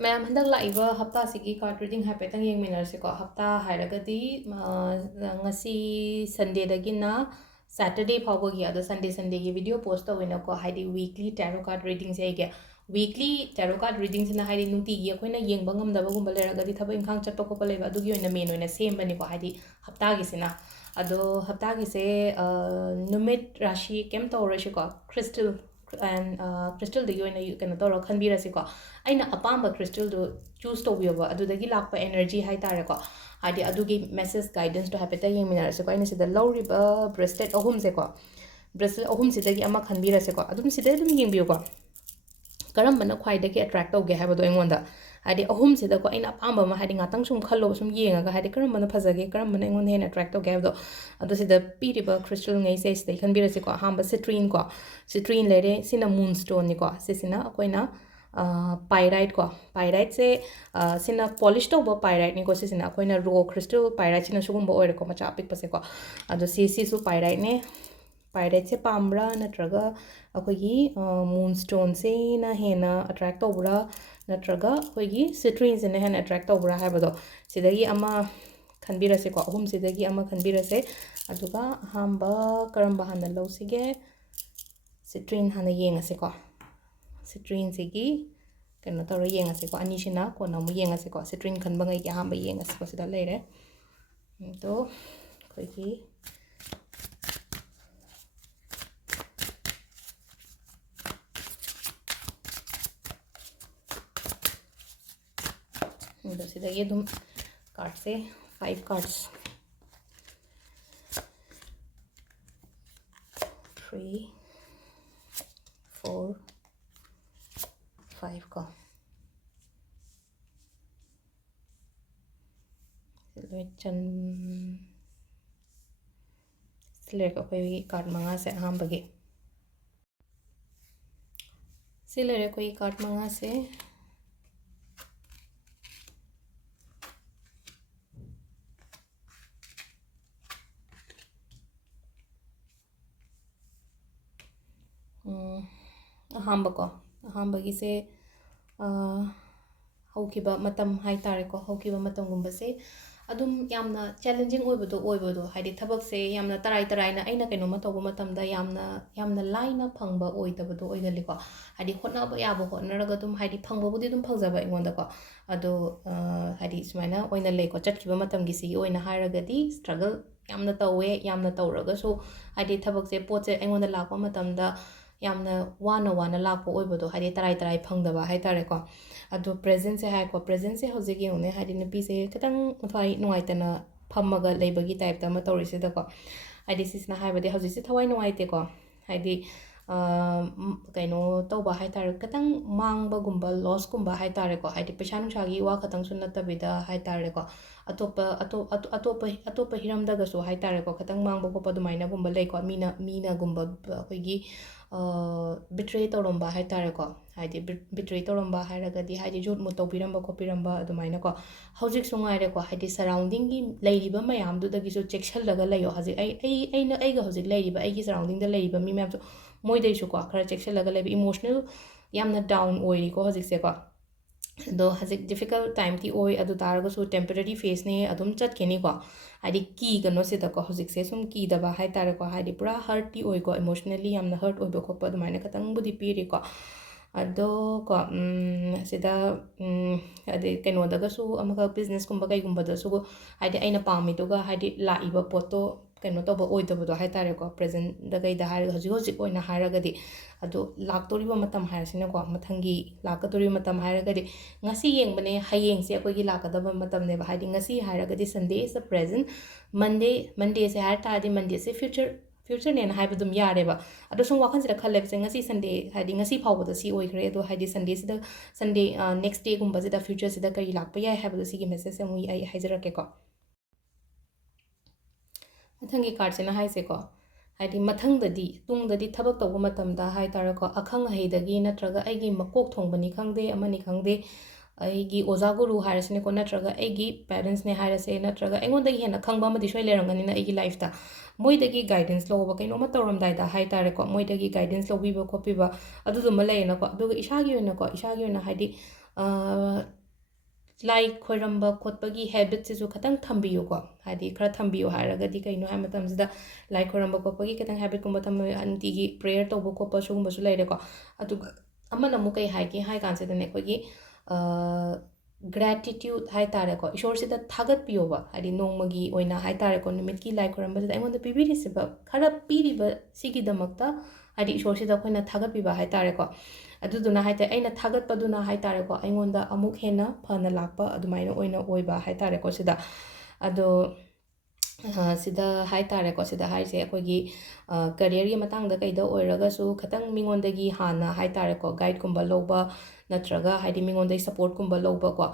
Ma'am, handak laiba hafta sigi card reading haipetang yengminarse ko hafta hairagadi ngasi Sunday dagina Saturday phawbagi ado Sunday gi video post tawina ko haidi weekly tarot card reading se ge weekly tarot card reading sina haidi nunti gi akoina yengba ngamdaba gumba leragadi thaba inkhang chatpa ko paleba adugi oina main oina sembani ko haidi hafta gi sina ado hafta gi se numit rashi kem tawrashi ko crystal and crystal the yoina you can toro khanbirasi ko aina apamba crystal do choose to biyoba adudagi lakpa energy hai tare ko adi adugi message guidance to hapeta yengminarase ko aina sida lawriba bracelet ahum se ko bracelet ahum sidagi ama khanbirase ko adum sida dum yengbiyo ko karambana khwaidagi attract tawge habado engonda hadi ahum sida ko aina apamba ma hadi ngatang sum khallo sum yenga hadi karambana phajage karambana engon hena attract tawge habado ado sida piriba crystal ngai se sida khanbirase ko hamba citrine lere sina moonstone ni ko sisina akoina pyrite ko pyrite se sina polish tawba pyrite ni ko sisina akoina raw crystal pyrite sina sugumba oire ko macha apik pase ko ado si su pyrite ne pyrite se pambra natraga akogi moonstone se na hena attract tawbra natraga akogi citrine se na hena attract tawbra habado sidagi ama khanbirase ko ahum sidagi ama khanbirase aduga hamba karamba hana lawsige citrine hana yengase ko citrine sigi kena tawra yengase ko anisina ko namu yengase ko citrine khanba ngai ki hamba yengase ko sida leire to koigi ndo sida ye dum card se 5 cards 3 4 5 ko chan select ko card manga se hambagi select ko card manga se ahamba ko ahambagi se haukiba matam hai tare ko haukiba matam gumba se adum yamna challenging oibodo haidi thabak se yamna tarai na aina kaino matoba matamda yamna laina phangba oidabado oigali ko haidi hotna ba yabo hotna raga dum haidi phangba budi dum phangzaba ingonda ko ado haidi sumaina oina lei ko chatkiba matam gi si oina hairagadi struggle yamna tawe yamna tawraga so haidi thabak se potse ingonda lakwa matamda yamna wana lakpa oibodo haidi tarai phangdaba hai tare ko ado presence hai ko presence hojik yone haidi nupi se katang muthai nuaitana phammaga leibagi type ta ma tawrise da ko haidi sisna haibade hojik se thawai nuaite ko haidi kaino tawba hai tare katang mangba gumba loss gumba hai tare ko haidi paisa nungsagi wa katang sun natabida hai tare ko atopa hiramda ga so hai tare ko katang mangba ko padumaina gumba lei ko mina gumba koigi betray tawramba hai tare ko haidi betray tawramba hairagadi haidi jot mu tawbiramba kopiramba adumaina ko hojik sungaire ko haidi surrounding gi leiriba mayam du dagi so chekshallaga layo haji aina aiga hojik leiriba aigi surrounding da leiriba mi mayam so moidai su ko khara chekshallaga leiba emotional yamna down oiri ko hojik se ko do hajik difficult time ti oi adu taraga so temporary phase ne adum chat keni ko haidi ki gano se da ko hojik se sum ki daba hai tare ko haidi pura hurt ti oi ko emotionally yamna hurt oi ba ko pa adumaina katang budi piri ko ado ko sida ade keno daga su amaka business kumba kai gumba da su haidi aina pami to ga haidi la iba poto keno to ba oi da bo hai tare ko present da kai da hai hojik oina hairagadi ado laktoriba matam hairasina ko mathangi lakatoriba matam hairagadi ngasi yengbane hayeng se akoi gi lakadaba matam ne ba haidi ngasi hairagadi Sunday is the present Monday se har ta di Monday se future ne hai badum yare ba ado sung wakhan sida khalle se ngasi Sunday haidi ngasi phawba da si oi kre ado haidi Sunday next day gumba sida future sida kai lakpa yai hai badu si gi message se mui ai haijarake ko mathangi card se na hai se ko haidi mathangdadi tungdadi thabak tawba matamda hai tara ko akhang haidagi natraga aigi makok thongbani khangde amani khangde aigi oza guru hairasine ko natraga aigi parents ne hairase natraga engodagi hena khangba amadi shoi lerangani na aigi life ta moidagi guidance loba kaino ma tawramdai da hai tare ko moidagi guidance lobiba khopiba adu dum leina ko adu ishagi oina haidi ꯂꯥꯏ ꯈꯣꯏꯔꯝꯕ ꯈꯣꯠꯄꯒꯤ ꯍꯦꯕꯤꯠꯁꯤꯁꯨ ꯈꯤꯇꯪ ꯊꯝꯕꯤꯌꯨꯀꯣ ꯍꯥꯏꯗꯤ ꯈꯔ ꯊꯝꯕꯤꯌꯨ ꯍꯥꯏꯔꯒꯗꯤ ꯀꯩꯅꯣ ꯍꯥꯏꯕ ꯃꯇꯝꯁꯤꯗ ꯂꯥꯏ ꯈꯣꯏꯔꯝꯕ ꯈꯣꯠꯄꯒꯤ ꯈꯤꯇꯪ ꯍꯦꯕꯤꯠꯀꯨꯝꯕ ꯊꯝꯕꯤꯌꯨ ꯅꯨꯡꯇꯤꯒꯤ ꯄ꯭ꯔꯦꯌꯔ ꯇꯧꯕ ꯈꯣꯠꯄ ꯁꯤꯒꯨꯝꯕꯁꯨ ꯂꯩꯔꯦꯀꯣ ꯑꯗꯨꯒ ꯑꯃꯅ ꯑꯃꯨꯛ ꯀꯩ ꯍꯥꯏꯒꯦ ꯍꯥꯏ ꯀꯥꯟꯁꯤꯗꯅꯦ ꯑꯩꯈꯣꯏꯒꯤ ꯒ꯭ꯔꯦꯇꯤꯇ꯭ꯌꯨꯠ ꯍꯥꯏ ꯇꯥꯔꯦꯀꯣ ꯏꯁꯣꯔꯁꯤꯗ ꯊꯥꯒꯠꯄꯤꯌꯣꯕ ꯍꯥꯏꯗꯤ ꯅꯣꯡꯃꯒꯤ ꯑꯣꯏꯅ ꯍꯥꯏ ꯇꯥꯔꯦꯀꯣ ꯅꯨꯃꯤꯠꯀꯤ ꯂꯥꯏ ꯈꯣꯏꯔꯝꯕꯁꯤꯗ ꯑꯩꯉꯣꯟꯗ ꯄꯤꯕꯤꯔꯤꯁꯤꯕ ꯈꯔ ꯄꯤꯔꯤꯕ ꯁꯤꯒꯤꯗꯃꯛꯇ ꯍꯥꯏꯗꯤ ꯏꯁꯣꯔꯁꯤꯗ ꯑꯩꯈꯣꯏꯅ ꯊꯥꯒꯠꯄꯤꯕ ꯍꯥꯏ ꯇꯥꯔꯦꯀꯣ ꯑꯗꯨꯗꯨꯅ ꯍꯥꯏ ꯇꯥꯔꯦ ꯑꯩꯅ ꯊꯥꯒꯠꯄꯗꯨꯅ ꯍꯥꯏ ꯇꯥꯔꯦꯀꯣ ꯑꯩꯉꯣꯟꯗ ꯑꯃꯨꯛ ꯍꯦꯟꯅ ꯐꯅ ꯂꯥꯛꯄ ꯑꯗꯨꯃꯥꯏꯅ ꯑꯣꯏꯅ ꯑꯣꯏꯕ ꯍꯥꯏ ꯇꯥꯔꯦꯀꯣ ꯁꯤꯗ ꯑꯗꯣ ꯁꯤꯗ ꯍꯥꯏ ꯇꯥꯔꯦꯀꯣ ꯁꯤꯗ ꯍꯥꯏꯔꯤꯁꯦ ꯑꯩꯈꯣꯏꯒꯤ ꯀꯔꯤꯌꯔꯒꯤ ꯃꯇꯥꯡꯗ ꯀꯩꯗ ꯑꯣꯏꯔꯒꯁꯨ ꯈꯤꯇꯪ ꯃꯤꯉꯣꯟꯗꯒꯤ ꯍꯥꯟꯅ ꯍꯥꯏ ꯇꯥꯔꯦꯀꯣ ꯒꯥꯏꯗꯀꯨꯝꯕ ꯂꯧꯕ ꯅꯠꯇ꯭ꯔꯒ ꯍꯥꯏꯗꯤ ꯃꯤꯉꯣꯟꯗꯒꯤ ꯁꯞꯄꯣꯔꯠꯀꯨꯝꯕ ꯂꯧꯕꯀꯣ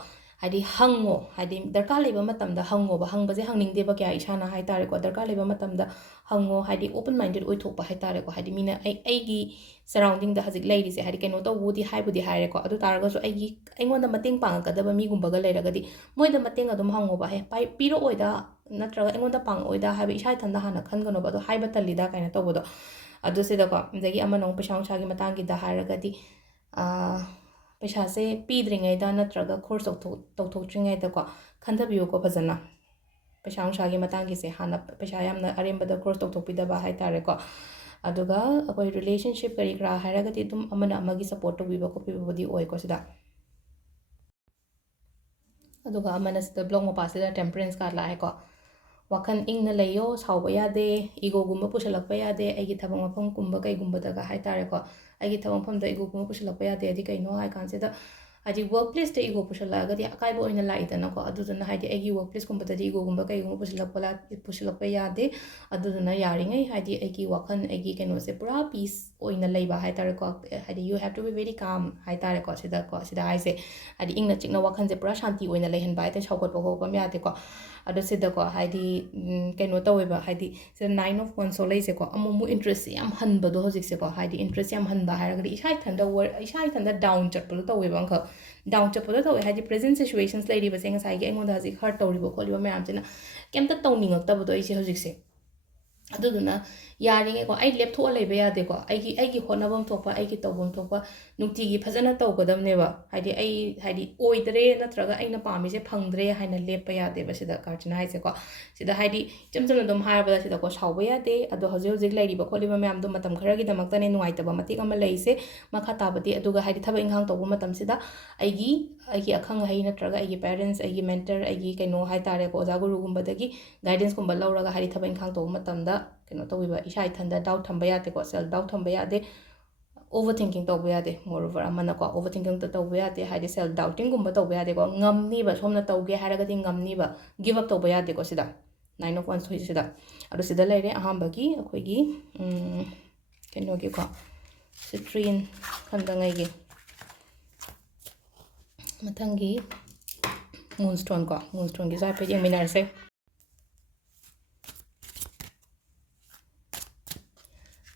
ꯍꯥꯏꯗꯤ ꯍꯪꯉꯣ ꯍꯥꯏꯗꯤ ꯗꯔꯀꯥꯔ ꯂꯩꯕ ꯃꯇꯝꯗ ꯍꯪꯉꯣꯕ ꯍꯪꯕꯁꯦ ꯍꯪꯅꯤꯡꯗꯦꯕ ꯀꯌꯥ ꯏꯁꯥꯅ ꯍꯥꯏ ꯇꯥꯔꯦꯀꯣ ꯗꯔꯀꯥꯔ ꯂꯩꯕ ꯃꯇꯝꯗ ꯍꯪꯉꯣ ꯍꯥꯏꯗꯤ ꯑꯣꯄꯟ ꯃꯥꯏꯟꯗꯦड ꯑꯣꯏꯊꯣꯛꯄ ꯍꯥꯏ ꯇꯥꯔꯦꯀꯣ ꯍꯥꯏꯗꯤ ꯃꯤꯅ ꯑꯩꯒꯤ ꯁꯔꯥꯎꯟꯗꯤꯡꯗ ꯍꯧꯖꯤꯛ ꯂꯩꯔꯤꯁꯦ ꯍꯥꯏꯗꯤ ꯀꯩꯅꯣ ꯇꯧꯕꯨꯗꯤ ꯍꯥꯏꯕꯨꯗꯤ ꯍꯥꯏꯔꯦꯀꯣ ꯑꯗꯨ ꯇꯥꯔꯒꯁꯨ ꯑꯩꯉꯣꯟꯗ ꯃꯇꯦꯡ ꯄꯥꯡꯉꯛꯀꯗꯕ ꯃꯤꯒꯨꯝꯕꯒ ꯂꯩꯔꯒꯗꯤ ꯃꯣꯏꯗ ꯃꯇꯦꯡ ꯑꯗꯨꯝ ꯍꯪꯉꯣꯕ ꯄꯤꯔꯛꯑꯣꯏꯗ ꯅꯠꯇ꯭ꯔꯒ ꯑꯩꯉꯣꯟꯗ ꯄꯥꯡꯉꯛꯑꯣꯏꯗ ꯍꯥꯏꯕ ꯏꯁꯥ ꯏꯊꯟꯗ ꯍꯥꯟꯅ ꯈꯟꯒꯅꯣꯕ ꯑꯗꯣ ꯍꯥꯏꯕ ꯇꯜꯂꯤꯗ ꯀꯥꯏꯅ ꯇꯧꯕꯗꯣ ꯑꯗꯨ ꯁꯤꯗꯀꯣ ꯑꯗꯒꯤ ꯑꯃꯅ ꯑꯃꯨꯛ ꯄꯩꯁꯥ ꯅꯨꯡꯁꯥꯒꯤ ꯃꯇꯥꯡꯒꯤꯗ ꯍꯥꯏꯔꯒꯗꯤ ꯄꯩꯁꯥꯁꯦ ꯄꯤꯗ꯭ꯔꯤꯉꯩꯗ ꯅꯠꯇ꯭ꯔꯒ ꯈꯣꯔꯁ ꯇꯧꯊꯣꯛꯇ꯭ꯔꯤꯉꯩꯗꯀꯣ ꯈꯟꯊꯕꯤꯌꯨꯀꯣ ꯐꯖꯅ ꯄꯩꯁꯥ ꯅꯨꯡꯁꯥꯒꯤ ꯃꯇꯥꯡꯒꯤꯁꯦ ꯍꯥꯟꯅ ꯄꯩꯁꯥ ꯌꯥꯝꯅ ꯑꯔꯦꯝꯕꯗ ꯈꯣꯔꯁ ꯇꯧꯊꯣꯛꯄꯤꯗꯕ ꯍꯥꯏ ꯇꯥꯔꯦꯀꯣ ꯑꯗꯨꯒ ꯑꯩꯈꯣꯏ ꯔꯤꯂꯦꯁꯟꯁꯤꯞ ꯀꯔꯤ ꯀꯔꯥ ꯍꯥꯏꯔꯒꯗꯤ ꯑꯗꯨꯝ ꯑꯃꯅ ꯑꯃꯒꯤ ꯁꯞꯄꯣꯔꯠ ꯇꯧꯕꯤꯕ ꯈꯣꯠꯄꯤꯕꯕꯨꯗꯤ ꯑꯣꯏꯀꯣ ꯁꯤꯗ ꯑꯗꯨꯒ ꯑꯃꯅ ꯁꯤꯗ ꯕ꯭ꯂꯣꯛ ꯃꯄꯥꯁꯤꯗ ꯇꯦꯝꯄꯔꯦꯟꯁ ꯀꯥꯔꯗ ꯂꯥꯛꯑꯦꯀꯣ ꯋꯥꯈꯜ ꯏꯪꯅ ꯂꯩꯌꯣ ꯁꯥꯎꯕ ꯌꯥꯗꯦ ꯏꯒꯣꯒꯨꯝꯕ ꯄꯨꯁꯜꯂꯛꯄ ꯌꯥꯗꯦ ꯑꯩꯒꯤ ꯊꯕꯛ ꯃꯐꯝꯒꯨꯝꯕ ꯀꯩꯒꯨꯝꯕꯗꯒ ꯍꯥꯏ ꯇꯥꯔꯦꯀꯣ ꯑꯩꯒꯤ ꯊꯕꯛ ꯃꯐꯝꯗ ꯏꯒꯣꯒꯨꯝꯕ ꯄꯨꯁꯜꯂꯛꯄ ꯌꯥꯗꯦ ꯍꯥꯏꯗꯤ ꯀꯩꯅꯣ ꯍꯥꯏ ꯀꯥꯟꯁꯤꯗ ꯍꯥꯏꯗꯤ ꯋꯔꯛ ꯄ꯭लेꯁꯇ ꯏꯒꯣ ꯄꯨꯁꯜꯂꯛꯑꯒꯗꯤ ꯑꯀꯥꯏꯕ ꯑꯣꯏꯅ ꯂꯥꯛꯏꯗꯅꯀꯣ ꯑꯗꯨꯗꯨꯅ ꯍꯥꯏꯗꯤ ꯑꯩꯒꯤ ꯋꯔꯛ ꯄ꯭लेꯁꯀꯨꯝꯕꯗꯗꯤ ꯏꯒꯣꯒꯨꯝꯕ ꯀꯩꯒꯨꯝꯕ ꯄꯨꯁꯜꯂꯛꯄ ꯌꯥꯗꯦ ꯑꯗꯨꯗꯨꯅ ꯌꯥꯔꯤꯉꯩ ꯍꯥꯏꯗꯤ ꯑꯩꯒꯤ ꯋꯥꯈꯜ ꯑꯩꯒꯤ ꯀꯩꯅꯣꯁꯦ ꯄꯨꯔꯥ ꯄꯤꯁ ꯑꯣꯏꯅ ꯂꯩꯕ ꯍꯥꯏ ꯇꯥꯔꯦꯀꯣ ꯍꯥꯏꯗꯤ you have to be very calm ꯍꯥꯏ ꯇꯥꯔꯦꯀꯣ ꯁꯤꯗ ꯍꯥꯏꯁꯦ ꯍꯥꯏꯗꯤ ꯏꯪꯅ ꯆꯤꯛꯅ ꯋꯥꯈꯜꯁꯦ ꯄꯨꯔꯥ ꯁꯥꯟꯇꯤ ꯑꯣꯏꯅ ꯂꯩꯍꯟꯕ ꯍꯥꯏꯇꯥꯔꯦ ꯁꯥꯎꯒꯠꯄ ꯈꯣꯠꯄ ꯑꯃ ꯌꯥꯗꯦꯀꯣ ꯑꯗꯣ ꯁꯤꯗꯀꯣ ꯍꯥꯏꯗꯤ ꯀꯩꯅꯣ ꯇꯧꯋꯦꯕ ꯍꯥꯏꯗꯤ ꯁꯤꯗ 9 of Wands ꯂꯩꯁꯦꯀꯣ ꯑꯃꯨꯛ ꯏꯟꯇꯔꯦꯁꯁꯦ ꯌꯥꯝ ꯍꯟꯕꯗꯣ ꯍꯧꯖꯤꯛꯁꯦꯀꯣ ꯍꯥꯏꯗꯤ ꯏꯟꯇꯔꯦꯁ ꯌꯥꯝ ꯍꯟꯕ ꯍꯥꯏꯔꯒꯗꯤ ꯏꯁꯥ ꯏꯊꯟꯗ ꯗꯥꯎꯟ ꯆꯠꯄꯗꯣ ꯇꯧꯋꯦꯕ ꯑꯃꯈꯛ ꯗꯥꯎꯟ ꯆꯠꯄꯗꯣ ꯇꯧꯋꯦ ꯍꯥꯏꯗꯤ ꯄ꯭ꯔꯦꯖꯦꯟ ꯁꯤꯆꯨꯋꯦꯁꯟꯁ ꯂꯩꯔꯤꯕꯁꯦ ꯉꯁꯥꯏꯒꯤ ꯑꯩꯉꯣꯟꯗ ꯍꯧꯖꯤꯛ ꯍꯔꯠ ꯇꯧꯔꯤꯕ ꯈꯣꯠꯂꯤꯕ ꯃꯌꯥꯝꯁꯤꯅ ꯀꯩꯝꯇ ꯇꯧꯅꯤꯡꯉꯛꯇꯕꯗꯣ ꯑꯩꯁꯦ ꯍꯧꯖꯤꯛꯁꯦ ꯑꯗꯨꯗꯨꯅ ꯌꯥꯔꯤꯉꯩꯀꯣ ꯑꯩ ꯂꯦꯞꯊꯣꯛꯑ ꯂꯩꯕ ꯌꯥꯗꯦꯀꯣ ꯑꯩꯒꯤ ꯍꯣꯠꯅꯐꯝ ꯊꯣꯛꯄ ꯑꯩꯒꯤ ꯇꯧꯐꯝ ꯊꯣꯛꯄ ꯅꯨꯡꯇꯤꯒꯤ ꯐꯖꯅ ꯇꯧꯒꯗꯕꯅꯦꯕ ꯍꯥꯏꯗꯤ ꯑꯣꯏꯗ꯭ꯔꯦ ꯅꯠꯇ꯭ꯔꯒ ꯑꯩꯅ ꯄꯥꯝꯃꯤꯁꯦ ꯐꯪꯗ꯭ꯔꯦ ꯍꯥꯏꯅ ꯂꯦꯞꯄ ꯌꯥꯗꯦꯕ ꯁꯤꯗ ꯀꯥꯔꯠꯁꯤꯅ ꯍꯥꯏꯁꯦꯀꯣ ꯁꯤꯗ ꯍꯥꯏꯗꯤ ꯏꯆꯝ ꯆꯝꯅ ꯑꯗꯨꯝ ꯍꯥꯏꯔꯕꯗ ꯁꯤꯗꯀꯣ ꯁꯥꯎꯕ ꯌꯥꯗꯦ ꯑꯗꯣ ꯍꯧꯖꯤꯛ ꯂꯩꯔꯤꯕ ꯈꯣꯠꯂꯤꯕ ꯃꯌꯥꯝꯗꯣ ꯃꯇꯝ ꯈꯔꯒꯤꯗꯃꯛꯇꯅꯦ ꯅꯨꯡꯉꯥꯏꯇꯕ ꯃꯇꯦꯛ ꯑꯃ ꯂꯩꯔꯤꯁꯦ ꯃꯈꯥ ꯇꯥꯕꯗꯤ ꯑꯗꯨꯒ ꯍꯥꯏꯗꯤ ꯊꯕꯛ ꯏꯪꯈꯥꯡ ꯇꯧꯕ ꯃꯇꯝꯁꯤꯗ ꯑꯩꯒꯤ ꯑꯈꯪ ꯑꯍꯩ ꯅꯠꯇ꯭ꯔꯒ ꯑꯩꯒꯤ ꯄꯦꯔꯦꯟꯁ ꯑꯩꯒꯤ ꯃꯦꯟꯇꯔ ꯑꯩꯒꯤ ꯀꯩꯅꯣ ꯍꯥꯏ ꯇꯥꯔꯦꯀꯣ ꯑꯣꯖꯥ ꯒꯨꯔꯨꯒꯨꯝꯕꯗꯒꯤ ꯒꯥꯏꯗꯦꯟꯁꯀꯨꯝꯕ ꯂꯧꯔꯒ ꯍꯥꯏꯗꯤ ꯊꯕꯛ ꯏꯪꯈꯥꯡ ꯇꯧꯕ ꯃꯇꯝꯗ ꯀꯩꯅꯣ ꯇꯧꯕꯤꯕ ꯏꯁꯥ ꯏꯊꯟꯗ ꯗꯥꯎꯠ ꯊꯝꯕ ꯌꯥꯗꯦꯀꯣ ꯁꯦꯜꯐ ꯗꯥꯎꯠ ꯊꯝꯕ ꯌꯥꯗꯦ ꯑꯣꯚꯔ ꯊꯤꯡꯀꯤꯡ ꯇꯧꯕ ꯌꯥꯗꯦ ꯃꯣꯔꯑꯣꯚꯔ ꯑꯃꯅꯀꯣ ꯑꯣꯚꯔ ꯊꯤꯡꯀꯤꯡ ꯇꯧꯕ ꯌꯥꯗꯦ ꯍꯥꯏꯗꯤ ꯁꯦꯜꯐ ꯗꯥꯎꯇꯤꯡꯒꯨꯝꯕ ꯇꯧꯕ ꯌꯥꯗꯦꯀꯣ ꯉꯝꯅꯤꯕ ꯁꯣꯝꯅ ꯇꯧꯒꯦ ꯍꯥꯏꯔꯒꯗꯤ ꯉꯝꯅꯤꯕ ꯒꯤꯞ ꯑꯞ ꯇꯧꯕ ꯌꯥꯗꯦꯀꯣ ꯁꯤꯗ 9 of Wands ꯁꯤꯗ ꯑꯗꯣ ꯁꯤꯗ ꯂꯩꯔꯦ ꯑꯍꯥꯟꯕꯒꯤ ꯑꯩꯈꯣꯏꯒꯤ ꯀꯩꯅꯣꯒꯤꯀꯣ ꯁꯤꯇ꯭ꯔꯤꯟ ꯈꯟꯗꯉꯩꯒꯤ ꯃꯊꯪꯒꯤ ꯃꯨꯟꯁꯇꯣꯟꯒꯤꯁꯨ ꯍꯥꯏꯐꯦꯠ ꯌꯦꯡꯃꯤꯟꯅꯔꯁꯦ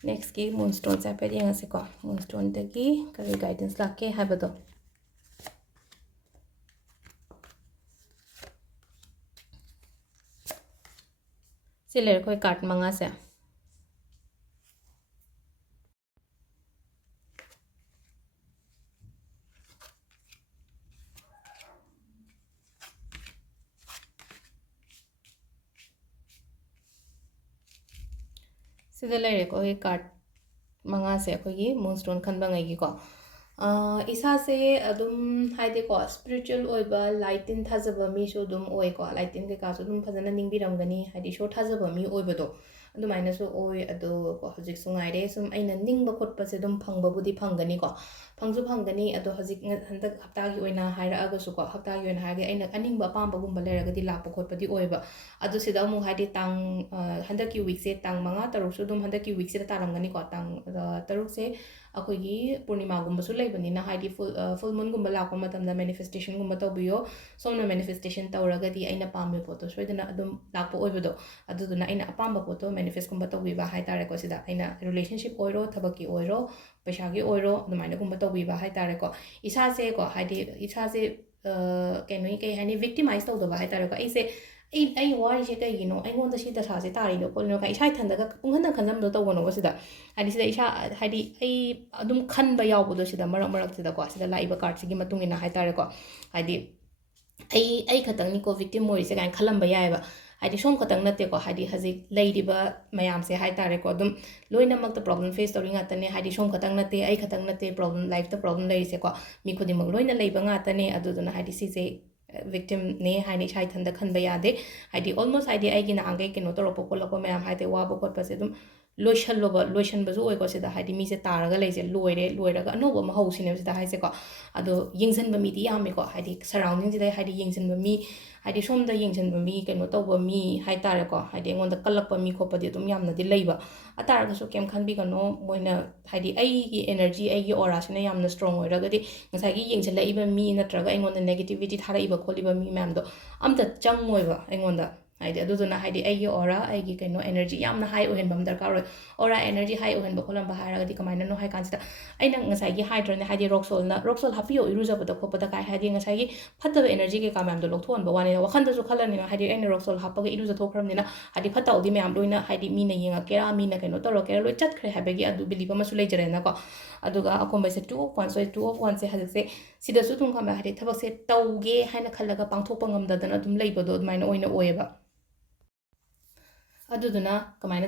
ꯅꯦꯛꯁꯀꯤ ꯃꯨꯟꯁꯇꯣꯟꯁꯦ ꯍꯥꯏꯐꯦꯠ ꯌꯦꯡꯉꯁꯤꯀꯣ ꯃꯨꯟꯁꯇꯣꯟꯗꯒꯤ ꯀꯔꯤ ꯒꯥꯏꯗꯦꯟꯁ ꯂꯥꯛꯀꯦ ꯍꯥꯏꯕꯗꯣ ꯁꯤ ꯂꯩꯔꯦ ꯑꯩꯈꯣꯏ ꯀꯥꯔꯠ 5ꯁꯦ ꯁꯤꯗ ꯂꯩꯔꯦꯀꯣ ꯑꯩꯈꯣꯏ ꯀꯥꯔꯠ 5ꯁꯦ ꯑꯩꯈꯣꯏꯒꯤ ꯃꯨꯟꯁꯇꯣꯟ ꯈꯟꯕꯉꯩꯒꯤꯀꯣ ꯏꯁꯥꯁꯦ ꯑꯗꯨꯝ ꯍꯥꯏꯗꯤꯀꯣ ꯁ꯭ꯄꯤꯔꯤꯆꯨꯋꯦꯜ ꯑꯣꯏꯕ ꯂꯥꯏ ꯇꯤꯟ ꯊꯥꯖꯕ ꯃꯤꯁꯨ ꯑꯗꯨꯝ ꯑꯣꯏꯀꯣ ꯂꯥꯏ ꯇꯤꯟ ꯀꯩꯀꯥꯁꯨ ꯑꯗꯨꯝ ꯐꯖꯅ ꯅꯤꯡꯕꯤꯔꯝꯒꯅꯤ ꯍꯥꯏꯗꯤ ꯏꯁꯣꯔ ꯊꯥꯖꯕ ꯃꯤ ꯑꯣꯏꯕꯗꯣ ꯑꯗꯨꯃꯥꯏꯅꯁꯨ ꯑꯣꯏ ꯑꯗꯣ ꯍꯧꯖꯤꯛꯁꯨ ꯉꯥꯏꯔꯦ ꯁꯨꯝ ꯑꯩꯅ ꯅꯤꯡꯕ ꯈꯣꯠꯄꯁꯦ ꯑꯗꯨꯝ ꯐꯪꯕꯕꯨꯗꯤ ꯐꯪꯒꯅꯤꯀோ ꯐꯪꯁꯨ ꯐꯪꯒꯅꯤ ꯑꯗꯣ ꯍꯧꯖꯤꯛ ꯍꯟꯗꯛ ꯍꯞꯇꯥꯒꯤ ꯑꯣꯏꯅ ꯍꯥꯏꯔꯛꯑꯒꯁꯨꯀꯣ ꯍꯞꯇꯥꯒꯤ ꯑꯣꯏꯅ ꯍꯥꯏꯔꯒ ꯑꯩꯅ ꯑꯅꯤꯡꯕ ꯑꯄꯥꯝꯕꯒꯨꯝꯕ ꯂꯩꯔꯒꯗꯤ ꯂꯥꯛꯄ ꯈꯣꯠꯄꯗꯤ ꯑꯣꯏꯕ ꯑꯗꯣ ꯁꯤꯗ ꯑꯃꯨꯛ ꯍꯥꯏꯗꯤ ꯍꯟꯗꯛꯀꯤ ꯋꯤꯛꯁꯦ ꯇꯥꯡ 5 ꯇꯔꯨꯛꯁꯨ ꯑꯗꯨꯝ ꯍꯟꯗꯛꯀꯤ ꯋꯤꯛꯁꯤꯗ ꯇꯥꯔꯝꯒꯅꯤꯀꯣ ꯇꯥꯡ ꯇꯔꯨꯛꯁꯦ ꯑꯩꯈꯣꯏꯒꯤ ꯄꯨꯔꯅꯤꯃꯥꯒꯨꯝꯕꯁꯨ ꯂꯩꯕꯅꯤꯅ ꯍꯥꯏꯗꯤ ꯐꯨꯜ ꯃꯨꯟꯒꯨꯝꯕ ꯂꯥꯛꯄ ꯃꯇꯝꯗ ꯃꯦꯅꯤꯐꯦꯁꯇꯦꯁꯟꯒꯨꯝꯕ ꯇꯧꯕꯤꯌꯣ ꯁꯣꯝꯅ ꯃꯦꯅꯤꯐꯦꯁꯇꯦꯁꯟ ꯇꯧꯔꯒꯗꯤ ꯑꯩꯅ ꯄꯥꯝꯃꯤꯕ ꯄꯣꯠꯇꯣ ꯁꯣꯏꯗꯅ ꯑꯗꯨꯝ ꯂꯥꯛꯄ ꯑꯣꯏꯕꯗꯣ ꯑꯗꯨꯗꯨꯅ ꯑꯩꯅ ꯑꯄꯥꯝꯕ ꯄꯣꯠꯇꯣ ꯃꯦꯅꯤꯐꯦꯁꯀꯨꯝꯕ ꯇꯧꯕꯤꯕ ꯍꯥꯏ ꯇꯥꯔꯦꯀꯣ ꯁꯤꯗ ꯑꯩꯅ ꯔꯤꯂꯦꯁꯟꯁꯤꯞ ꯑꯣꯏꯔꯣ ꯊꯕꯛꯀꯤ ꯑꯣꯏꯔꯣ ꯄꯩꯁꯥꯒꯤ ꯑꯣꯏꯔꯣ ꯑꯗꯨꯃꯥꯏꯅꯒꯨꯝꯕ ꯇꯧꯕꯤꯕ ꯍꯥꯏ ꯇꯥꯔꯦꯀꯣ ꯏꯁꯥꯁꯦꯀꯣ ꯍꯥꯏꯗꯤ ꯏꯁꯥꯁꯦ ꯀꯩ ꯍꯥꯏꯅꯤ victimize ꯇꯧꯗꯕ ꯍꯥꯏ ꯇꯥꯔꯦꯀꯣ ꯑꯩꯁꯦ ꯑꯩ ꯋꯥꯔꯤꯁꯦ ꯀꯩꯒꯤꯅꯣ ꯑꯩꯉꯣꯟꯗ ꯁꯤ ꯗꯁꯥꯁꯦ ꯇꯥꯔꯤꯅꯣ ꯈꯣꯠꯂꯤꯅꯣ ꯀꯥꯏ ꯏꯁꯥ ꯏꯊꯟꯗꯒ ꯄꯨꯡꯈꯟꯗ ꯈꯟꯖꯟꯕꯗꯣ ꯇꯧꯒꯅꯣꯕ ꯁꯤꯗ ꯍꯥꯏꯗꯤ ꯁꯤꯗ ꯏꯁꯥ ꯍꯥꯏꯗꯤ ꯑꯩ ꯑꯗꯨꯝ ꯈꯟꯕ ꯌꯥꯎꯕꯗꯣ ꯁꯤꯗ ꯃꯔꯛꯁꯤꯗꯀꯣ ꯁꯤꯗ ꯂꯥꯛꯏꯕ ꯀꯥꯔꯠꯁꯤꯒꯤ ꯃꯇꯨꯡ ꯏꯟꯅ ꯍꯥꯏꯇꯥꯔꯦꯀꯣ ꯍꯥꯏꯗꯤ ꯑꯩ ꯈꯛꯇꯪꯅꯤꯀꯣ victim ꯑꯣꯏꯔꯤꯁꯦ ꯀꯥꯏꯅ ꯈꯜꯂꯝꯕ ꯌꯥꯏꯑꯕ ꯍꯥꯏꯗꯤ ꯁꯣꯝ ꯈꯛꯇꯪ ꯅꯠꯇꯦꯀꯣ ꯍꯥꯏꯗꯤ ꯍꯧꯖꯤꯛ ꯂꯩꯔꯤꯕ ꯃꯌꯥꯝꯁꯦ ꯍꯥꯏꯇꯥꯔꯦꯀꯣ ꯑꯗꯨꯝ ꯂꯣꯏꯅꯃꯛꯇ ꯄ꯭ꯔꯣꯕ꯭ꯂꯦꯝ ꯐꯦꯁ ꯇꯧꯔꯤ ꯉꯥꯛꯇꯅꯦ ꯍꯥꯏꯗꯤ ꯁꯣꯝ ꯈꯛꯇꯪ ꯅꯠꯇꯦ ꯑꯩ ꯈꯛꯇꯪ ꯅꯠꯇꯦ ꯄ꯭ꯔꯣꯕ꯭ꯂꯦꯝ ꯂꯥꯏꯐꯇ ꯄ꯭ꯔꯣꯕ꯭ꯂꯦꯝ ꯂꯩꯔꯤꯁꯦꯀꯣ ꯃꯤ ꯈꯨꯗꯤꯡꯃꯛ ꯂꯣꯏꯅ ꯂꯩꯕ ꯉꯥꯛꯇꯅꯦ ꯑꯗꯨꯗꯨꯅ ꯍꯥꯏꯗꯤ ꯁꯤꯁꯦ victimꯅꯦ ꯍꯥꯏꯅ ꯏꯁꯥ ꯏꯊꯟꯗ ꯈꯟꯕ ꯌꯥꯗꯦ ꯍꯥꯏꯗꯤ ꯑꯣꯜꯃꯣꯁ ꯍꯥꯏꯗꯤ ꯑꯩꯒꯤ ꯅꯍꯥꯟꯈꯩ ꯀꯩꯅꯣ ꯇꯧꯔꯛꯄ ꯈꯣꯠꯂꯛꯄ ꯃꯌꯥꯝ ꯍꯥꯏꯗꯤ ꯋꯥꯕ ꯈꯣꯠꯄꯁꯦ ꯑꯗꯨꯝ ꯂꯣꯏꯁꯟꯕꯁꯨ ꯑꯣꯏꯀꯣ ꯁꯤꯗ ꯍꯥꯏꯗꯤ ꯃꯤꯁꯦ ꯇꯥꯔꯒ ꯂꯩꯁꯦ ꯂꯣꯏꯔꯒ ꯑꯅꯧꯕ ꯑꯃ ꯍꯧꯁꯤꯅꯦꯕ ꯁꯤꯗ ꯍꯥꯏꯁꯦꯀꯣ ꯑꯗꯣ ꯌꯦꯡꯁꯤꯟꯕ ꯃꯤꯗꯤ ꯌꯥꯝꯃꯦꯀꯣ ꯍꯥꯏꯗꯤ ꯁꯔꯥꯎꯟꯗꯤꯡꯁꯤꯗ ꯍꯥꯏꯗꯤ ꯌꯦꯡꯁꯤꯟꯕ ꯃꯤ ꯍꯥꯏꯗꯤ ꯁꯣꯝꯗ ꯌꯦꯡꯁꯤꯟꯕ ꯃꯤ ꯀꯩꯅꯣ ꯇꯧꯕ ꯃꯤ ꯍꯥꯏꯇꯥꯔꯦꯀꯣ ꯍꯥꯏꯗꯤ ꯑꯩꯉꯣꯟꯗ ꯀꯜꯂꯛꯄ ꯃꯤ ꯈꯣꯠꯄꯗꯤ ꯑꯗꯨꯝ ꯌꯥꯝꯅꯗꯤ ꯂꯩꯕ ꯑꯇꯥꯔꯒꯁꯨ ꯀꯩꯝ ꯈꯟꯕꯤꯒꯅꯣ ꯃꯣꯏꯅ ꯍꯥꯏꯗꯤ ꯑꯩꯒꯤ ꯑꯦꯅꯔꯖꯤ ꯑꯩꯒꯤ ꯑꯣꯔꯥꯁꯤꯅ ꯌꯥꯝꯅ ꯁ꯭ꯇ꯭ꯔꯣꯡ ꯑꯣꯏꯔꯒꯗꯤ ꯉꯁꯥꯏꯒꯤ ꯌꯦꯡꯁꯤꯜꯂꯛꯏꯕ ꯃꯤ ꯅꯠꯇ꯭ꯔꯒ ꯑꯩꯉꯣꯟꯗ ꯅꯦꯒꯦꯇꯤꯕꯤꯇꯤ ꯊꯥꯔꯛꯏꯕ ꯈꯣꯠꯂꯤꯕ ꯃꯤ ꯃꯌꯥꯝꯗꯣ ꯑꯝꯇ ꯆꯪꯉꯣꯏꯕ ꯑꯩꯉꯣꯟꯗ ꯍꯥꯏꯗꯤ ꯑꯗꯨꯗꯨꯅ ꯍꯥꯏꯗꯤ ꯑꯩꯒꯤ ꯑꯣꯔꯥ ꯑꯩꯒꯤ ꯀꯩꯅꯣ ꯑꯦꯅꯔꯖꯤ ꯌꯥꯝꯅ ꯍꯥꯏ ꯑꯣꯏꯍꯟꯕ ꯑꯃ ꯗꯔꯀꯥꯔ ꯑꯣꯏ ꯑꯣꯔꯥ ꯑꯦꯅꯔꯖꯤ ꯍꯥꯏ ꯑꯣꯏꯍꯟꯕ ꯈꯣꯠꯍꯟꯕ ꯍꯥꯏꯔꯒꯗꯤ ꯀꯃꯥꯏꯅꯅꯣ ꯍꯥꯏ ꯀꯥꯟꯁꯤꯗ ꯑꯩꯅ ꯉꯁꯥꯏꯒꯤ ꯍꯥꯏꯗ꯭ꯔꯅꯦ ꯍꯥꯏꯗꯤ ꯔꯣꯛꯁꯣꯜ ꯍꯥꯞꯄꯤꯌꯣ ꯏꯔꯨꯖꯕꯗ ꯈꯣꯠꯄꯗ ꯀꯥꯏ ꯍꯥꯏꯗꯤ ꯉꯁꯥꯏꯒꯤ ꯐꯠꯇꯕ ꯑꯦꯅꯔꯖꯤ ꯀꯩꯀꯥ ꯃꯌꯥꯝꯗꯣ ꯂꯧꯊꯣꯛꯍꯟꯕ ꯋꯥꯅꯤꯅ ꯋꯥꯈꯟꯗꯁꯨ ꯈꯜꯂꯅꯤꯅ ꯍꯥꯏꯗꯤ ꯑꯩꯅ ꯔꯣꯛꯁꯣꯜ ꯍꯥꯞꯄꯒ ꯏꯔꯨꯖꯊꯣꯛꯈ꯭ꯔꯕꯅꯤꯅ ꯍꯥꯏꯗꯤ ꯐꯠꯇ ꯍꯥꯎꯗꯤ ꯃꯌꯥꯝ ꯂꯣꯏꯅ ꯍꯥꯏꯗꯤ ꯃꯤꯅ ꯌꯦꯡꯉꯛꯀꯦꯔꯥ ꯃꯤꯅ ꯀꯩꯅꯣ ꯇꯧꯔꯛꯀꯦꯔꯥ ꯂꯣꯏ ꯆꯠꯈ꯭ꯔꯦ ꯍꯥꯏꯕꯒꯤ ꯑꯗꯨ ꯕꯤꯂꯤꯞ ꯑꯃꯁꯨ ꯂꯩꯖꯔꯦꯅꯀꯣ ꯑꯗꯨꯒ ꯑꯀꯣꯟꯕꯩꯁꯦ 2 of Wands 2 of Wands ꯍꯧꯖꯤꯛꯁꯦ ꯁꯤꯗꯁꯨ ꯑꯗꯨꯝ ꯈꯪꯕ ꯍꯥꯏꯗꯤ ꯊꯕꯛꯁꯦ ꯇꯧꯒꯦ ꯍꯥꯏꯅ ꯈꯜꯂꯒ ꯄꯥꯡꯊꯣꯛꯄ ꯉꯝꯗꯗꯅ ꯑꯗꯨꯝ ꯂꯩꯕꯗꯣ ꯑꯗꯨꯃꯥꯏꯅ ꯑꯣꯏꯅ ꯑꯣꯏꯌꯦꯕ ꯑꯗꯨꯗꯨꯅ ꯀꯃꯥꯏꯅ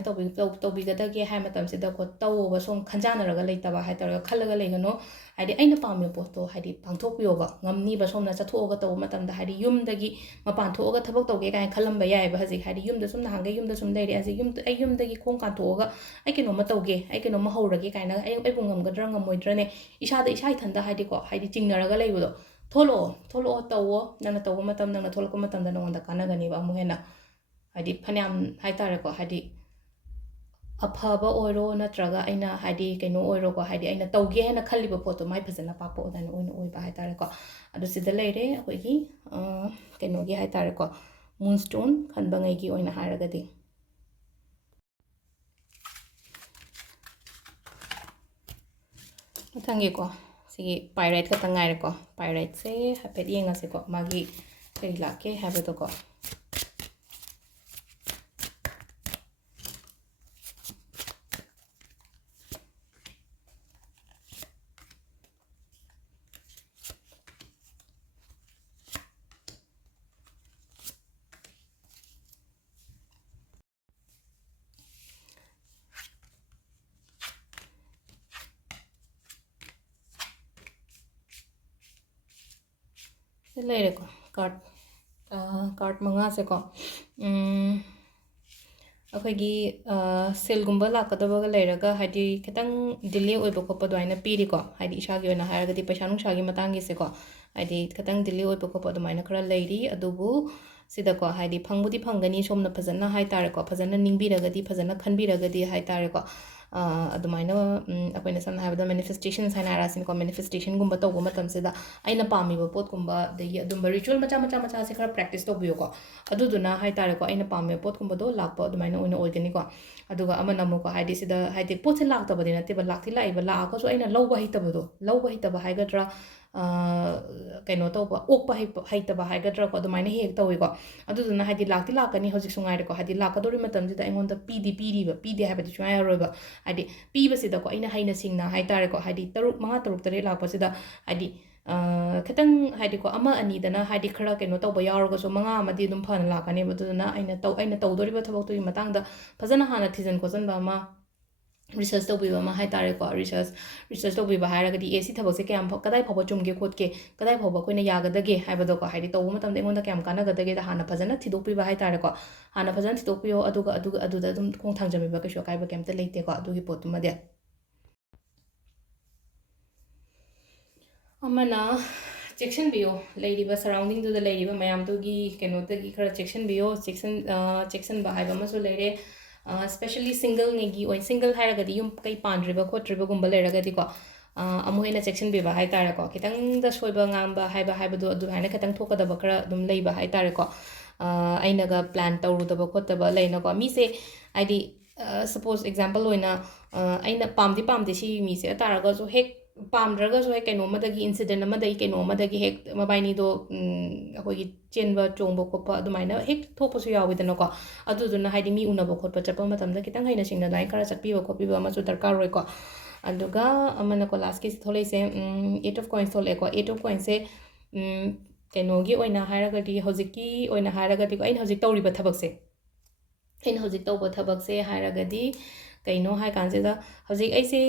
ꯇꯧꯕꯤꯒꯗꯒꯦ ꯍꯥꯏ ꯃꯇꯝꯁꯤꯗꯀꯣ ꯇꯧꯑꯣꯕ ꯁꯣꯝ ꯈꯟꯖꯥꯟꯅꯔꯒ ꯂꯩꯇꯕ ꯍꯥꯏꯇꯥꯔꯦ ꯈꯜꯂꯒ ꯂꯩꯒꯅꯣ ꯍꯥꯏꯗꯤ ꯑꯩꯅ ꯄꯥꯝꯃꯤꯕ ꯄꯣꯠꯇꯣ ꯍꯥꯏꯗꯤ ꯄꯥꯡꯊꯣꯛꯄꯤꯌꯣꯕ ꯉꯝꯅꯤꯕ ꯁꯣꯝꯅ ꯆꯠꯊꯣꯛꯑꯒ ꯇꯧꯕ ꯃꯇꯝꯗ ꯍꯥꯏꯗꯤ ꯌꯨꯝꯗꯒꯤ ꯃꯄꯥꯟ ꯊꯣꯛꯑꯒ ꯊꯕꯛ ꯇꯧꯒꯦ ꯀꯥꯏꯅ ꯈꯜꯂꯝꯕ ꯌꯥꯏꯑꯕ ꯍꯧꯖꯤꯛ ꯍꯥꯏꯗꯤ ꯌꯨꯝꯗ ꯁꯨꯝ ꯅꯍꯥꯟꯒꯩ ꯌꯨꯝꯗ ꯁꯨꯝ ꯂꯩꯔꯦ ꯍꯧꯖꯤꯛ ꯑꯩ ꯌꯨꯝꯗꯒꯤ ꯈꯣꯡ ꯀꯥꯟꯊꯣꯛꯑꯒ ꯑꯩ ꯀꯩꯅꯣꯝꯃ ꯇꯧꯒꯦ ꯑꯩ ꯀꯩꯅꯣꯝꯃ ꯍꯧꯔꯒꯦ ꯀꯥꯏꯅ ꯑꯩꯕꯨ ꯉꯝꯒꯗ꯭ꯔꯥ ꯉꯝꯃꯣꯏꯗ꯭ꯔꯅꯦ ꯏꯁꯥ ꯏꯊꯟꯇ ꯍꯥꯏꯗꯤꯀꯣ ꯍꯥꯏꯗꯤ ꯆꯤꯡꯅꯔꯒ ꯂꯩꯕꯗꯣ ꯊꯣꯛꯂꯛꯑꯣ ꯇꯧꯋꯣ ꯅꯪꯅ ꯇꯧꯕ ꯃꯇꯝ ꯅꯪꯅ ꯊꯣꯛꯂꯛꯄ ꯃꯇꯝꯗ ꯅꯉꯣꯟꯗ ꯀꯥꯟꯅꯒꯅꯤꯕ ꯑꯃꯨꯛ ꯍꯦꯟꯅ ꯍꯥꯏꯗꯤ ꯐꯅꯌꯥꯝ ꯍꯥꯏꯇꯥꯔꯦꯀꯣ ꯍꯥꯏꯗꯤ ꯑꯐꯕ ꯑꯣꯏꯔꯣ ꯅꯠꯇ꯭ꯔꯒ ꯑꯩꯅ ꯍꯥꯏꯗꯤ ꯀꯩꯅꯣ ꯑꯣꯏꯔꯣꯀꯣ ꯍꯥꯏꯗꯤ ꯑꯩꯅ ꯇꯧꯒꯦ ꯍꯥꯏꯅ ꯈꯜꯂꯤꯕ ꯄꯣꯠꯇꯣ ꯃꯥꯏ ꯐꯖꯅ ꯄꯥꯛꯄ ꯑꯗꯨꯃꯥꯏꯅ ꯑꯣꯏꯅ ꯑꯣꯏꯕ ꯍꯥꯏꯇꯥꯔꯦꯀꯣ ꯑꯗꯣ ꯁꯤꯗ ꯂꯩꯔꯦ ꯑꯩꯈꯣꯏꯒꯤ ꯀꯩꯅꯣꯒꯤ ꯍꯥꯏꯇꯥꯔꯦꯀꯣ ꯃꯨꯟꯁꯇꯣꯟ ꯈꯟꯕꯉꯩꯒꯤ ꯑꯣꯏꯅ ꯍꯥꯏꯔꯒꯗꯤ ꯃꯊꯪꯒꯤꯀꯣ ꯁꯤꯒꯤ ꯄꯥꯏꯔꯥꯏꯠ ꯈꯛꯇꯪ ꯉꯥꯏꯔꯦꯀꯣ ꯄꯥꯏꯔꯥꯏꯠꯁꯦ ꯍꯥꯏꯐꯦꯠ ꯌꯦꯡꯉꯁꯤꯀꯣ ꯃꯥꯒꯤ ꯀꯔꯤ ꯂꯥꯛꯀꯦ ꯍꯥꯏꯕꯗꯣꯀꯣ ꯁꯤ ꯂꯩꯔꯦꯀꯣ ꯀꯥꯔꯠ ꯃꯉꯥꯁꯦꯀꯣ ꯑꯩꯈꯣꯏꯒꯤ ꯁꯦꯜꯒꯨꯝꯕ ꯂꯥꯛꯀꯗꯕꯒ ꯂꯩꯔꯒ ꯍꯥꯏꯗꯤ ꯈꯤꯇꯪ ꯗꯤꯂꯦ ꯑꯣꯏꯕ ꯈꯣꯠꯄ ꯑꯗꯨꯃꯥꯏꯅ ꯄꯤꯔꯤꯀꯣ ꯍꯥꯏꯗꯤ ꯏꯁꯥꯒꯤ ꯑꯣꯏꯅ ꯍꯥꯏꯔꯒꯗꯤ ꯄꯩꯁꯥ ꯅꯨꯡꯁꯥꯒꯤ ꯃꯇꯥꯡꯒꯤꯁꯦꯀꯣ ꯍꯥꯏꯗꯤ ꯈꯤꯇꯪ ꯗꯤꯂꯦ ꯑꯣꯏꯕ ꯈꯣꯠꯄ ꯑꯗꯨꯃꯥꯏꯅ ꯈꯔ ꯂꯩꯔꯤ ꯑꯗꯨꯕꯨ ꯁꯤꯗꯀꯣ ꯍꯥꯏꯗꯤ ꯐꯪꯕꯨꯗꯤ ꯐꯪꯒꯅꯤ ꯁꯣꯝꯅ ꯐꯖꯅ ꯍꯥꯏꯇꯥꯔꯦꯀꯣ ꯐꯖꯅ ꯅꯤꯡꯕꯤꯔꯒꯗꯤ ꯐꯖꯅ ꯈꯟꯕꯤꯔꯒꯗꯤ ꯍꯥꯏꯇꯥꯔꯦꯀꯣ ꯑꯗꯨꯃꯥꯏꯅ ꯑꯩꯈꯣꯏꯅ ꯁꯝꯅ ꯍꯥꯏꯔꯕꯗ ꯃꯦꯅꯤꯐꯦꯁꯇꯦꯁꯟꯁ ꯍꯥꯏꯅ ꯍꯥꯏꯔꯁꯤꯅꯀꯣ ꯃꯦꯅꯤꯐꯦꯁꯇꯦꯁꯟꯒꯨꯝꯕ ꯇꯧꯕ ꯃꯇꯝꯁꯤꯗ ꯑꯩꯅ ꯄꯥꯝꯃꯤꯕ ꯄꯣꯠꯀꯨꯝꯕ ꯑꯗꯒꯤ ꯑꯗꯨꯝꯕ ꯔꯤꯆꯨꯋꯦꯜ ꯃꯆꯥꯁꯦ ꯈꯔ ꯄ꯭ꯔꯦꯛꯇꯤꯁ ꯇꯧꯕꯤꯌꯨꯀꯣ ꯑꯗꯨꯗꯨꯅ ꯍꯥꯏꯇꯥꯔꯦꯀꯣ ꯑꯩꯅ ꯄꯥꯝꯃꯤꯕ ꯄꯣꯠꯀꯨꯝꯕꯗꯣ ꯂꯥꯛꯄ ꯑꯗꯨꯃꯥꯏꯅ ꯑꯣꯏꯅ ꯑꯣꯏꯒꯅꯤꯀꯣ ꯑꯗꯨꯒ ꯑꯃꯅ ꯑꯃꯨꯛꯀꯣ ꯍꯥꯏꯗꯤ ꯁꯤꯗ ꯍꯥꯏꯗꯤ ꯄꯣꯠꯁꯦ ꯂꯥꯛꯇꯕꯗꯤ ꯅꯠꯇꯦꯕ ꯂꯥꯛꯇꯤ ꯂꯥꯛꯏꯕ ꯂꯥꯛꯑꯒꯁꯨ ꯑꯩꯅ ꯂꯧꯕ ꯍꯩꯇꯕ ꯍꯥꯏꯒꯗ꯭ꯔꯥ ꯀꯩꯅꯣ ꯇꯧꯕ ꯑꯣꯛꯄ ꯍꯩꯇꯕ ꯍꯥꯏꯒꯗ꯭ꯔꯥꯀꯣ ꯑꯗꯨꯃꯥꯏꯅ ꯍꯦꯛ ꯇꯧꯋꯤꯀꯣ ꯑꯗꯨꯗꯨꯅ ꯍꯥꯏꯗꯤ ꯂꯥꯛꯇꯤ ꯂꯥꯛꯀꯅꯤ ꯍꯧꯖꯤꯛꯁꯨ ꯉꯥꯏꯔꯦꯀꯣ ꯍꯥꯏꯗꯤ ꯂꯥꯛꯀꯗꯧꯔꯤ ꯃꯇꯝꯁꯤꯗ ꯑꯩꯉꯣꯟda ꯄꯤꯗꯦ ꯍꯥꯏꯕꯗꯤ ꯁꯨꯡꯌꯥ ꯌꯥꯔꯣꯏꯕ ꯍꯥꯏꯗꯤ ꯄꯤꯕꯁꯤꯗꯀꯣ ꯑꯩꯅ ꯍꯩꯅ ꯁꯤꯡꯅ ꯍꯥꯏꯇꯥꯔꯦꯀꯣ ꯍꯥꯏꯗꯤ 5 6 7 ꯂꯥꯛꯄꯁꯤꯗ ꯍꯥꯏꯗꯤ ꯈꯤꯇꯪ ꯍꯥꯏꯗꯤꯀꯣ ꯑꯃ ꯑꯅꯤꯗꯅ ꯍꯥꯏꯗꯤꯈꯔ ꯀꯩꯅꯣ ꯇꯧꯕ ꯌꯥꯎꯔꯒꯁꯨ 5 ꯑꯃꯗꯤ ꯑꯗꯨꯝ ꯐꯅ ꯂꯥꯛꯀꯅꯦꯕ ꯑꯗꯨꯗꯨꯅ ꯑꯩꯅ ꯇꯧꯗꯣꯔꯤꯕ ꯊꯕꯛꯇꯨꯒꯤ ꯃꯇꯥꯡꯗ ꯐꯖꯅ ꯍꯥꯟꯅ ꯊꯤꯖꯤꯟ ꯈꯣꯠꯆꯟꯕ ꯑꯃ ꯔꯤꯁꯔꯁ ꯇꯧꯕꯤꯕ ꯑꯃ ꯍꯥꯏꯇꯥꯔꯦꯀꯣ ꯔꯤꯁꯔꯁ ꯇꯧꯕꯤꯕ ꯍꯥꯏꯔꯒꯗꯤ ꯁꯤ ꯊꯕꯛꯁꯦ ꯀꯗꯥꯏ ꯐꯥꯎꯕ ꯆꯨꯝꯒꯦ ꯈꯣꯠꯀꯦ ꯀꯗꯥꯏ ꯐꯥꯎꯕ ꯑꯩꯈꯣꯏꯅ ꯌꯥꯒꯗꯒꯦ ꯍꯥꯏꯕꯗꯣꯀꯣ ꯍꯥꯏꯗꯤ ꯇꯧꯕ ꯃꯇꯝꯗ ꯑꯩꯉꯣꯟꯗ ꯀꯌꯥꯝ ꯀꯥꯟꯅꯒꯗꯒꯦꯗ ꯍꯥꯟꯅ ꯐꯖꯅ ꯊꯤꯗꯣꯛꯄꯤꯕ ꯍꯥꯏꯇꯥꯔꯦꯀꯣ ꯍꯥꯟꯅ ꯐꯖꯅ ꯊꯤꯗꯣꯛꯄꯤꯌꯣ ꯑꯗꯨꯒ ꯑꯗꯨꯗ ꯑꯗꯨꯝ ꯈꯣꯡ ꯊꯥꯡꯖꯟꯕꯤꯕ ꯀꯩꯁꯨ ꯑꯀꯥꯏꯕ ꯀꯩꯝꯇ ꯂꯩꯇꯦꯀꯣ ꯑꯗꯨꯒꯤ ꯄꯣꯠꯇꯨꯃꯗꯤ ꯑꯃꯅ ꯆꯦꯛꯁꯤꯟꯕꯤꯌꯣ ꯂꯩꯔꯤꯕ ꯁꯔꯥꯎꯟꯗꯤꯡꯗꯨꯗ ꯂꯩꯔꯤꯕ ꯃꯌꯥꯝꯗꯨꯒꯤ ꯀꯩꯅꯣꯗꯒꯤ ꯈꯔ ꯆꯦꯛꯁꯤꯟꯕꯤꯌꯣ ꯆꯦꯛꯁꯤꯟꯕ ꯍꯥꯏꯕ ꯑꯃꯁꯨ ꯂꯩꯔꯦ ꯁ꯭ꯄꯦꯁꯦꯜꯂꯤ ꯁꯤꯡꯒꯜ ꯍꯥꯏꯔꯒꯗꯤ ꯌꯨꯝ ꯀꯩ ꯄꯥꯟꯗ꯭ꯔꯤꯕ ꯈꯣꯠꯇ꯭ꯔꯤꯕꯒꯨꯝꯕ ꯂꯩꯔꯒꯗꯤꯀꯣ ꯑꯃꯨꯛ ꯍꯦꯟꯅ ꯆꯦꯛꯁꯤꯟꯕꯤꯕ ꯍꯥꯏꯇꯥꯔꯦꯀꯣ ꯈꯤꯇꯪꯗ ꯁꯣꯏꯕ ꯉꯥꯝꯕ ꯍꯥꯏꯕꯗꯣ ꯑꯗꯨꯃꯥꯏꯅ ꯈꯤꯇꯪ ꯊꯣꯛꯀꯗꯕ ꯈꯔ ꯑꯗꯨꯝ ꯂꯩꯕ ꯍꯥꯏꯇꯥꯔꯦꯀꯣ ꯑꯩꯅꯒ ꯄ꯭ꯂꯥꯟ ꯇꯧꯔꯨꯗꯕ ꯈꯣꯠꯇꯕ ꯂꯩꯅꯀꯣ ꯃꯤꯁꯦ ꯍꯥꯏꯗꯤ ꯁꯄꯣꯁ ꯑꯦꯛꯖꯥꯝꯄꯜ ꯑꯣꯏꯅ ꯑꯩꯅ ꯄꯥꯝꯗꯤ ꯄꯥꯝꯗꯦ ꯁꯤ ꯃꯤꯁꯦ ꯇꯥꯔꯒꯁꯨ ꯍꯦꯛ ꯄꯥꯝꯗ꯭ꯔꯒꯁꯨ ꯍꯦꯛ ꯀꯩꯅꯣꯝꯃꯗꯒꯤ ꯏꯟꯁꯤꯗꯦꯟ ꯑꯃꯗꯒꯤ ꯀꯩꯅꯣꯝꯃꯗꯒꯤ ꯍꯦꯛ ꯃꯕꯥꯏꯅꯤꯗꯣ ꯑꯩꯈꯣꯏꯒꯤ ꯆꯦꯟꯕ ꯆꯣꯡꯕ ꯈꯣꯠꯄ ꯑꯗꯨꯃꯥꯏꯅ ꯍꯦꯛ ꯊꯣꯛꯄꯁꯨ ꯌꯥꯎꯋꯤꯗꯅꯀꯣ ꯑꯗꯨꯗꯨꯅ ꯍꯥꯏꯗꯤ ꯃꯤ ꯎꯅꯕ ꯈꯣꯠꯄ ꯆꯠꯄ ꯃꯇꯝꯗ ꯈꯤꯇꯪ ꯍꯩꯅ ꯁꯤꯡꯅ ꯑꯗꯨꯃꯥꯏꯅ ꯈꯔ ꯆꯠꯄꯤꯕ ꯈꯣꯠꯄꯤꯕ ꯑꯃꯁꯨ ꯗꯔꯀꯥꯔ ꯑꯣꯏꯀꯣ ꯑꯗꯨꯒ ꯑꯃꯅꯀꯣ ꯂꯥꯁꯀꯤꯁꯤ ꯊꯣꯛꯂꯛꯏꯁꯦ ꯑꯩꯠ ꯑꯣꯐ ꯀꯣꯏꯟꯁ ꯊꯣꯛꯂꯛꯑꯦꯀꯣ ꯑꯩꯠ ꯑꯣꯐ ꯀꯣꯏꯟꯁꯦ ꯀꯩꯅꯣꯒꯤ ꯑꯣꯏꯅ ꯍꯥꯏꯔꯒꯗꯤ ꯍꯧꯖꯤꯛꯀꯤ ꯑꯣꯏꯅ ꯍꯥꯏꯔꯒꯗꯤꯀꯣ ꯑꯩꯅ ꯍꯧꯖꯤꯛ ꯇꯧꯔꯤꯕ ꯊꯕꯛꯁꯦ ꯑꯩꯅ ꯍꯧꯖꯤꯛ ꯇꯧꯕ ꯊꯕꯛꯁꯦ ꯍꯥꯏꯔꯒꯗꯤ ꯀꯩꯅꯣ ꯍꯥꯏ ꯀꯥꯟꯁꯤꯗ ꯍꯧꯖꯤꯛ ꯑꯩꯁꯦ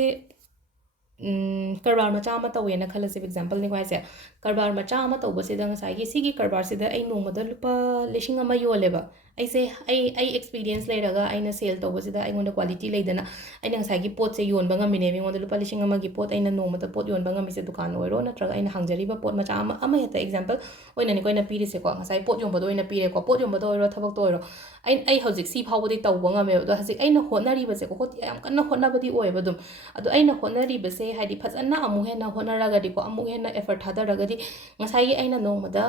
ꯀꯔꯕꯥꯔ ꯃꯆꯥ ꯑꯃ ꯇꯧꯋꯦꯅ ꯈꯜꯂꯁꯦꯕ ꯑꯦꯛꯖꯥꯝꯄꯜꯅꯤꯀꯣ ꯍꯥꯏꯁꯦ ꯀꯔꯕꯥꯔ ꯃꯆꯥ ꯑꯃ ꯇꯧꯕꯁꯤꯗ ꯉꯁꯥꯏꯒꯤ ꯁꯤꯒꯤ ꯀꯔꯕꯥꯔꯁꯤꯗ ꯑꯩ ꯅꯣꯡꯃꯗ ꯂꯨꯄꯥ 1,000 ꯌꯣꯜꯂꯦꯕ ꯑꯩꯁꯦ ꯑꯩ ꯑꯦꯛꯁꯄꯤꯔꯤꯌꯦꯟꯁ ꯂꯩꯔꯒ ꯑꯩꯅ ꯁꯦꯜ ꯇꯧꯕꯁꯤꯗ ꯑꯩꯉꯣꯟꯗ ꯀ꯭ꯋꯥꯂꯤꯇꯤ ꯂꯩꯗꯅ ꯑꯩꯅ ꯉꯁꯥꯏꯒꯤ ꯄꯣꯠꯁꯦ ꯌꯣꯟꯕ ꯉꯝꯃꯤꯅꯦꯕ ꯑꯩꯉꯣꯟꯗ ꯂꯨꯄꯥ 1,000ꯒꯤ ꯄꯣꯠ ꯑꯩꯅ ꯅꯣꯡꯃꯗ ꯄꯣꯠ ꯌꯣꯟꯕ ꯉꯝꯃꯤꯁꯦ ꯗꯨꯀꯥꯟ ꯑꯣꯏꯔꯣ ꯅꯠꯇ꯭ꯔꯒ ꯑꯩꯅ ꯍꯥꯡꯖꯔꯤꯕ ꯄꯣꯠ ꯃꯆꯥ ꯑꯃ ꯍꯦꯛꯇ ꯑꯦꯛꯖꯥꯝꯄꯜ ꯑꯣꯏꯅꯅꯤꯀꯣ ꯑꯩꯅ ꯄꯤꯔꯤꯁꯦꯀꯣ ꯉꯁꯥꯏ ꯄꯣꯠ ꯌꯣꯟꯕꯗ ꯑꯣꯏꯅ ꯄꯤꯔꯦꯀꯣ ꯄꯣꯠ ꯌꯣꯟꯕꯗ ꯑꯣꯏꯔꯣ ꯊꯕꯛꯇ ꯑꯣꯏꯔോ ꯑꯩ ꯍꯧꯖꯤꯛ ꯁꯤ ꯐꯥꯎꯕꯗꯤ ꯇꯧꯕ ꯉꯝꯃꯦꯕ ꯑꯗꯣ ꯍꯧꯖꯤꯛ ꯑꯩꯅ ꯍꯣꯠꯅꯔꯤꯕꯁꯦꯀꯣ ꯌꯥꯝ ꯀꯟꯅ ꯍꯣꯠꯅꯕꯗꯤ ꯑꯣꯏꯌꯦꯕ ꯑꯗꯨꯝ ꯑꯗꯣ ꯑꯩꯅ ꯍꯣꯠꯅꯔꯤꯕꯁꯦ ꯍꯥꯏꯗꯤ ꯐꯖꯅ ꯑꯃꯨꯛ ꯍꯦꯟꯅ ꯍꯣꯠꯅꯔꯒꯗꯤꯀꯣ ꯑꯃꯨꯛ ꯍꯦꯟꯅ ꯑꯦꯐꯔꯠ ꯊꯥꯗꯔꯒꯗꯤ ꯉꯁꯥꯏꯒꯤ ꯑꯩꯅ ꯅꯣꯡꯃꯗ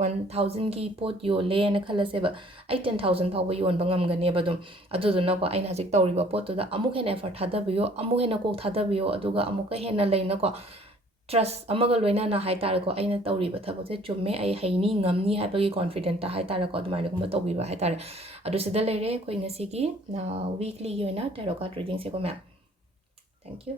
1,000ꯒꯤ ꯄꯣꯠ ꯌꯣꯜꯂꯦꯅ ꯈꯜꯂꯁꯦꯕ ꯑꯩ 10,000 ꯐꯥꯎꯕ ꯌꯣꯟꯕ ꯉꯝꯒꯅꯦꯕ ꯑꯗꯨꯝ ꯑꯗꯨꯗꯨꯅꯀꯣ ꯑꯩꯅ ꯍꯧꯖꯤꯛ ꯇꯧꯔꯤꯕ ꯄꯣꯠꯇꯨꯗ ꯑꯃꯨꯛ ꯍꯦꯟꯅ ꯑꯦꯐꯔꯠ ꯊꯥꯗꯕꯤꯌꯣ ꯑꯃꯨꯛ ꯍꯦꯟꯅ ꯀꯣꯛ ꯊꯥꯗꯕꯤꯌꯣ ꯑꯗꯨꯒ ꯑꯃꯨꯛꯀ ꯍꯦꯟꯅ ꯂꯩꯅꯀꯣ ꯇ꯭ꯔꯁ ꯑꯃꯒ ꯂꯣꯏꯅꯅ ꯍꯥꯏꯇꯥꯔꯦꯀꯣ ꯑꯩꯅ ꯇꯧꯔꯤꯕ ꯊꯕꯛꯁꯦ ꯆꯨꯝꯃꯦ ꯑꯩ ꯍꯩꯅꯤ ꯉꯝꯅꯤ ꯍꯥꯏꯕꯒꯤ ꯀꯣꯟꯐꯤꯗꯦꯟꯇ ꯍꯥꯏꯇꯥꯔꯦꯀꯣ ꯑꯗꯨꯃꯥꯏꯅꯒꯨꯝꯕ ꯇꯧꯕꯤꯕ ꯍꯥꯏꯇꯥꯔꯦ ꯑꯗꯨ ꯁꯤꯗ ꯂꯩꯔꯦ ꯑꯩꯈꯣꯏ ꯉꯁꯤꯒꯤ ꯋꯤꯛꯂꯤꯒꯤ ꯑꯣꯏꯅ ꯇꯦꯔꯣ ꯀꯥꯔꯗ ꯔꯤꯗꯤꯡꯁꯦꯀꯣ ꯃꯌꯥꯝ ꯊꯦꯡꯛ ꯌꯨ